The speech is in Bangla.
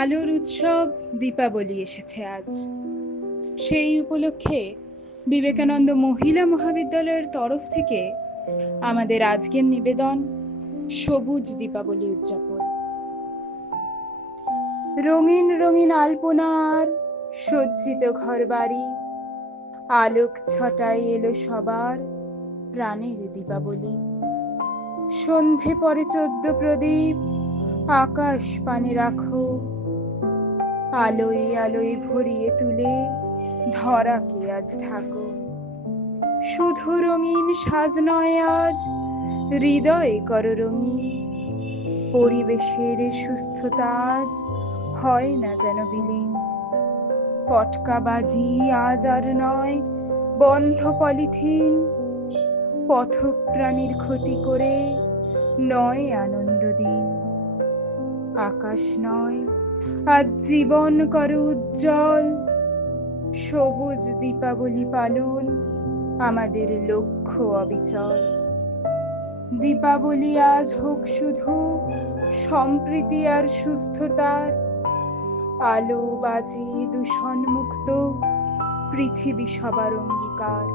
আলোর উৎসব দীপাবলি এসেছে আজ। সেই উপলক্ষে বিবেকানন্দ মহিলা মহাবিদ্যালয়ের তরফ থেকে আমাদের আজকের নিবেদন সবুজ দীপাবলি উদযাপন। রঙিন রঙিন আলপনার সজ্জিত ঘরবাড়ি, আলোক ছটায় এলো সবার প্রাণের দীপাবলি। সন্ধে পরে 14 প্রদীপ আকাশ পানে রাখো, আলোয় আলোয় ভরিয়ে তুলে ধরাকে আজ ঢাকো। শুধু রঙিন সাজ নয় আজ, হৃদয় করো রঙিন। পরিবেশের সুস্থতা আজ হয় না যেন বিলীন। পটকাবাজি আজ আর নয়, বন্ধ পলিথিন। পথপ্রাণীর ক্ষতি করে নয় আনন্দ দিন। আকাশ নয়, আজ জীবন করো উজ্জ্বল। সবুজ দীপাবলি পালন আমাদের লক্ষ্য অবিচল। দীপাবলি আজ হোক শুধু সম্প্রীতি আর সুস্থতার, আলো বাজি দূষণ মুক্ত পৃথিবী সবার অঙ্গীকার।